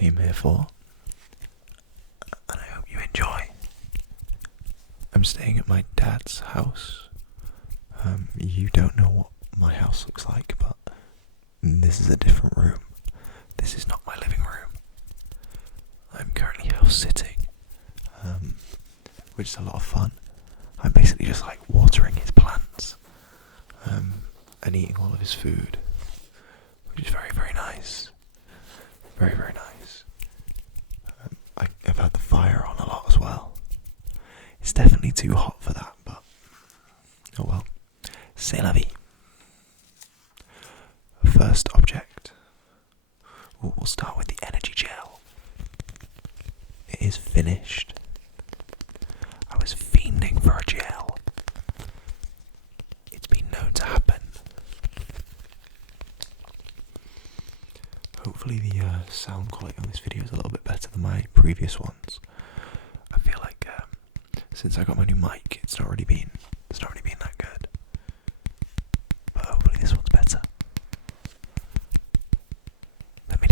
came here for, and I hope you enjoy. I'm staying at my dad's house. You don't know what my house looks like, but this is a different room. This is not my living room. I'm currently house sitting, which is a lot of fun. I'm basically just like watering his plants, and eating all of his food, which is very, very nice. Very, very nice. I've had the fire on a lot as well. It's definitely too hot for that, but oh well. C'est la vie. First object. We'll start with the energy gel. It is finished. I was fiending for a gel. It's been known to happen. Hopefully the sound quality on this video is a little bit better than my previous ones. I feel like since I got my new mic, it's not really been that good. But hopefully this one's better. Let me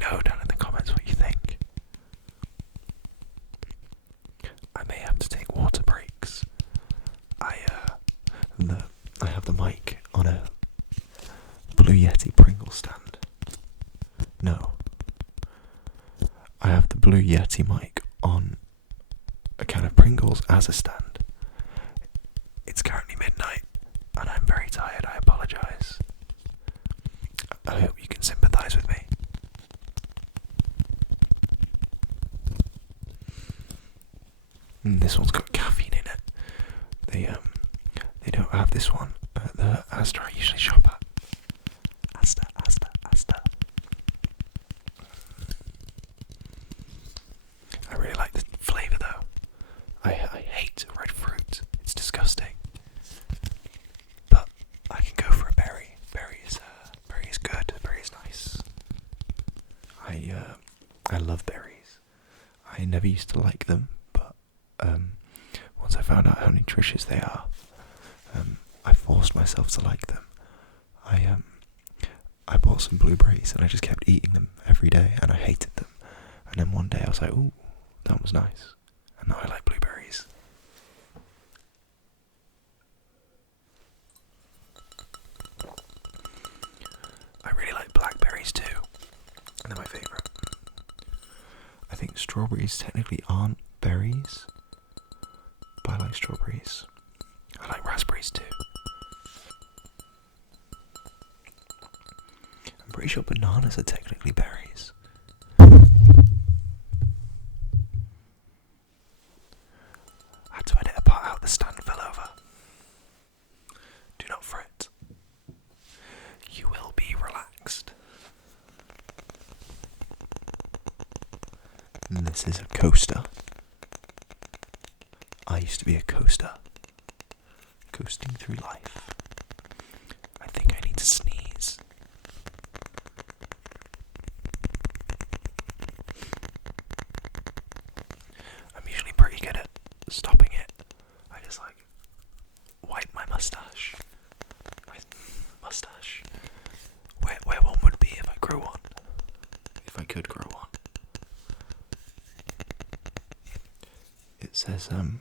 know down in the comments what you think. I may have to take water breaks. I have the mic on a Blue Yeti Pringle stand. No. I have the Blue Yeti mic on a can of Pringles as a stand. It's currently midnight and I'm very tired. I apologise. I hope you can sympathise with me. This one's got caffeine in it. They don't have this one at the Asda I usually shop at. Asda. I really like the flavour though. I hate red fruit. It's disgusting. But I can go for a berry. Berry is good. Berry is nice. I love berries. I never used to like them, but once I found out how nutritious they are, I forced myself to like them. I bought some blueberries and I just kept eating them every day and I hated them. And then one day I was like, ooh, that was nice. And now I like blueberries. I really like blackberries too. They're my favourite. I think strawberries technically aren't berries, but I like strawberries. I like raspberries too. I'm pretty sure bananas are technically berries. I had to edit a part out, the stand fell over. Do not fret. You will be relaxed. And this is a coaster. I used to be a coaster. Coasting through life. I think I need to sneeze. I'm usually pretty good at stopping it. I just wipe my mustache. My mustache. Where one would be if I grew one. If I could grow one. It says, I'm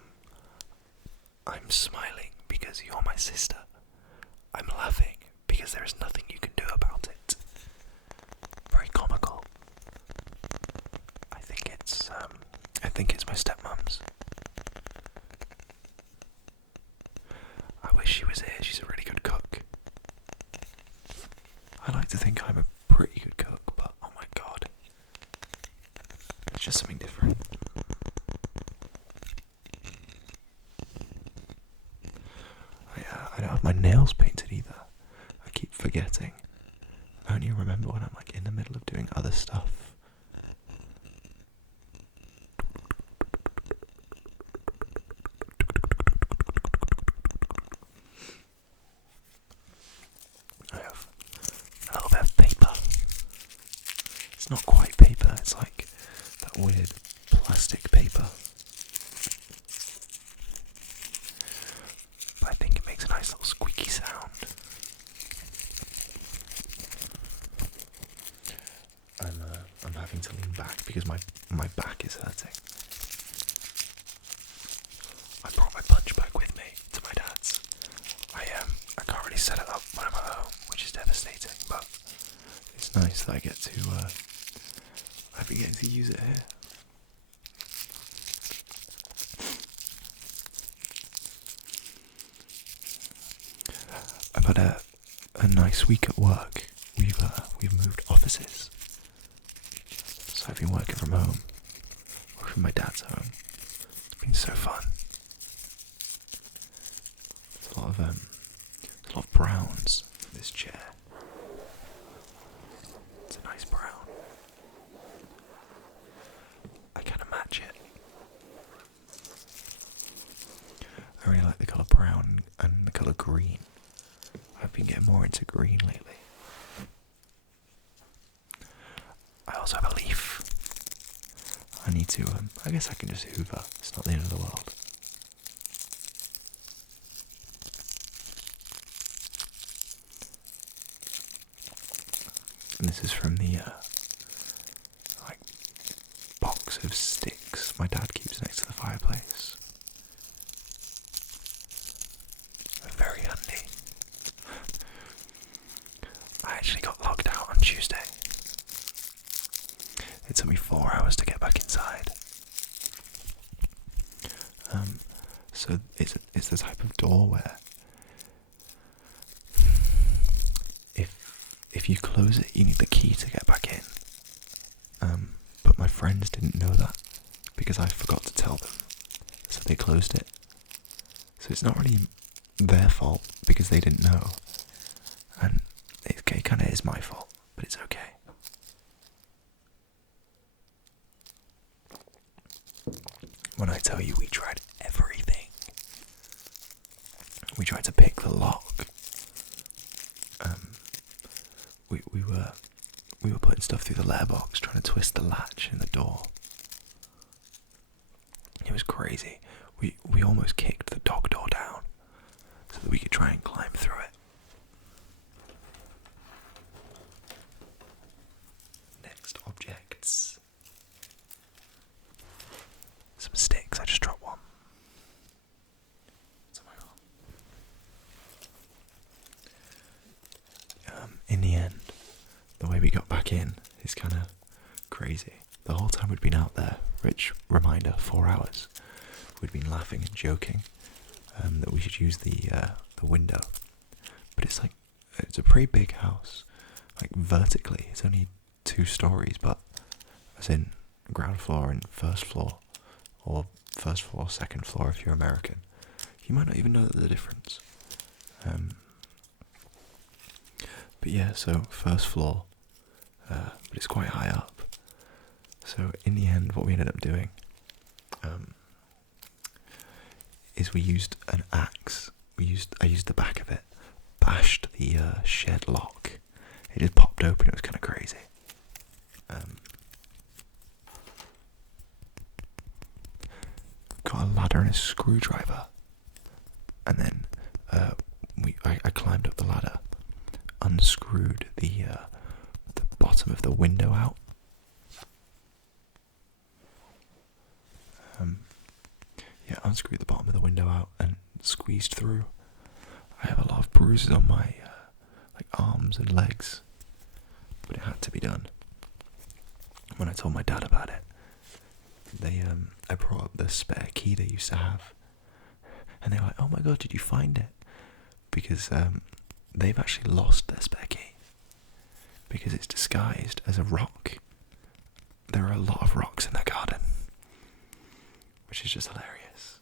smiling because you're my sister. I'm laughing because there is nothing you can do about it. Very comical. I think it's my stepmom's. I wish she was here. She's a really good cook. I like to think I'm a pretty good cook, but oh my god. It's just something different. I don't have my nails painted either. I keep forgetting. I only remember when I'm in the middle of doing other stuff. I have a little bit of paper. It's not quite paper, it's like that weird plastic paper. But I think it makes a nice little squeaky sound. I'm having to lean back because my back is hurting. I brought my punch bag with me to my dad's. I can't really set it up when I'm at home, which is devastating, but it's nice that I've been getting to use it here. I've had a nice week at work. We've moved offices, so I've been working from home, or from my dad's home. It's been so fun. There's a lot of browns for this chair. It's a nice brown. I kind of match it. I really like the colour brown and the colour green. I've been getting more into green lately. I also have a leaf. I need to, I guess I can just hoover. It's not the end of the world. And this is from the, box of sticks my dad keeps next to the fireplace. Very handy. I actually got locked out on Tuesday. It took me 4 hours to get back inside. So it's the type of door where if you close it, you need the key to get back in. But my friends didn't know that because I forgot to tell them, so they closed it. So it's not really their fault because they didn't know, and it kind of is my fault, but it's okay. When I tell you we tried everything, we tried to pick the lock. We were putting stuff through the letterbox, trying to twist the latch in the door. It was crazy. We almost kicked the dog door down so that we could try and climb through it. Next objects. Some sticks. I just dropped one. In the end, the way we got back in is kind of crazy. The whole time we'd been out there, which, reminder, 4 hours, we'd been laughing and joking that we should use the window. But it's a pretty big house, vertically. It's only 2 stories, but as in ground floor and first floor, or first floor, second floor if you're American. You might not even know the difference. But yeah, so first floor, but it's quite high up. So in the end, what we ended up doing is we used an axe. I used the back of it, bashed the shed lock. It just popped open. It was kind of crazy. Got a ladder and a screwdriver, and then I climbed up the ladder, unscrewed the bottom of the window out. Unscrewed the bottom of the window out and squeezed through. I have a lot of bruises on my arms and legs, but it had to be done. When I told my dad about it, I brought up the spare key they used to have, and they were like, "Oh my god, did you find it?" Because they've actually lost their spare key because it's disguised as a rock. There are a lot of rocks in their garden, which is just hilarious.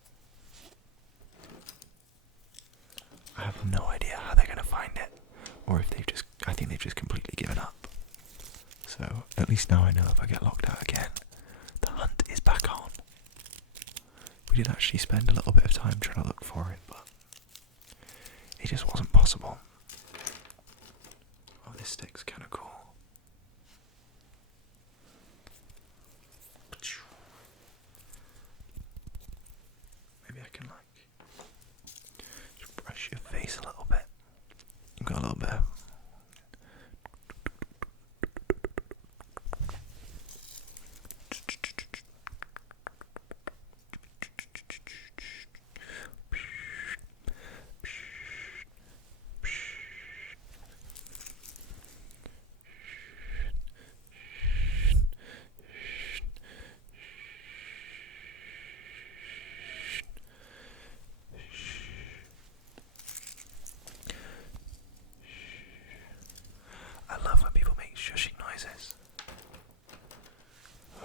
I have no idea how they're going to find it, or if I think they've just completely given up. So, at least now I know if I get locked out again, the hunt is back on. We did actually spend a little bit of time trying to look for it, but it just wasn't possible. Oh, this stick's kind of cool. Maybe I can just brush your face a little bit. You've got a little bit.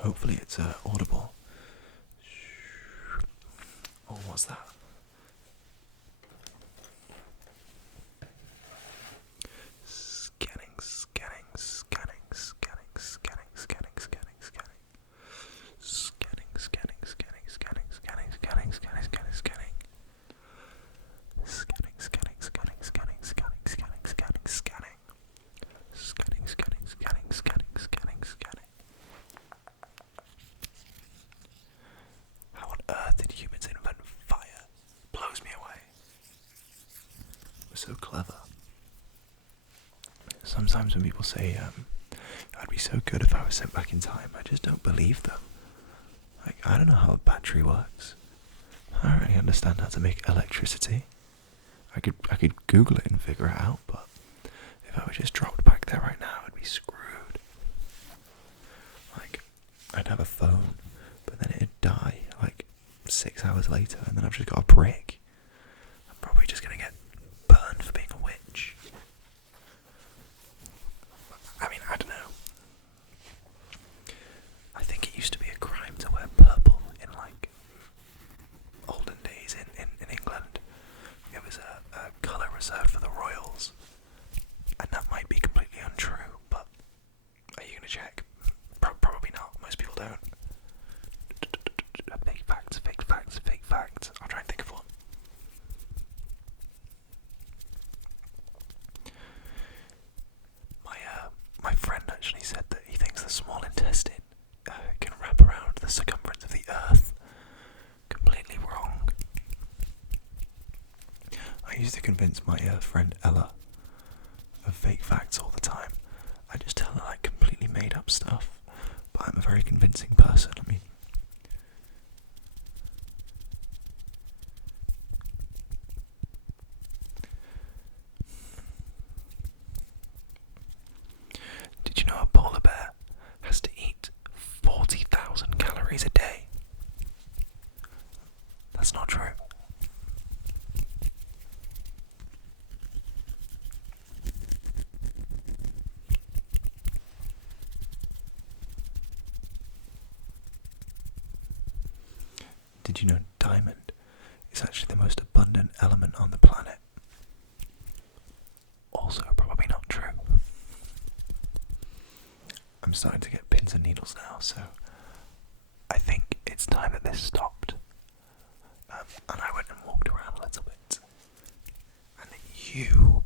Hopefully it's audible. Oh, what's that? Scanning, scanning, scanning, scanning, scanning, scanning, scanning, scanning. Scanning, scanning, scanning, scanning, scanning, scanning, scanning, scanning, scanning. Scanning, scanning, scanning, scanning, scanning, scanning, scanning, scanning. Scanning, scanning, scanning, scanning, scanning, scanning. How on earth did humans invent fire? Blows me away. We're so clever. Sometimes when people say, I'd be so good if I was sent back in time, I just don't believe them. Like, I don't know how a battery works. I don't really understand how to make electricity. I could Google it and figure it out, but if I was just dropped back there right now, I'd be screwed. Like, I'd have a phone, but then it'd die like 6 hours later, and then I've just got a brick. I'm probably just gonna get burned for being a witch. I mean, I don't know. I think it used to be a crime to wear purple in like olden days in England. It was a colour reserved for the royals. And that might be completely untrue, but are you going to check? Probably not. Most people don't. Fake facts, fake facts, fake facts. I'll try and think of one. My friend actually said that he thinks the small intestine can wrap around the circumference of the earth. Completely wrong. I used to convince my friend Ella of fake facts all the time. I just tell her like completely made up stuff, but I'm a very convincing person. I mean, did you know a polar bear has to eat 40,000 calories a day? That's not true. Did you know diamond is actually the most abundant element on the planet? Also, probably not true. I'm starting to get pins and needles now, so I think it's time that this stopped. And I went and walked around a little bit. And you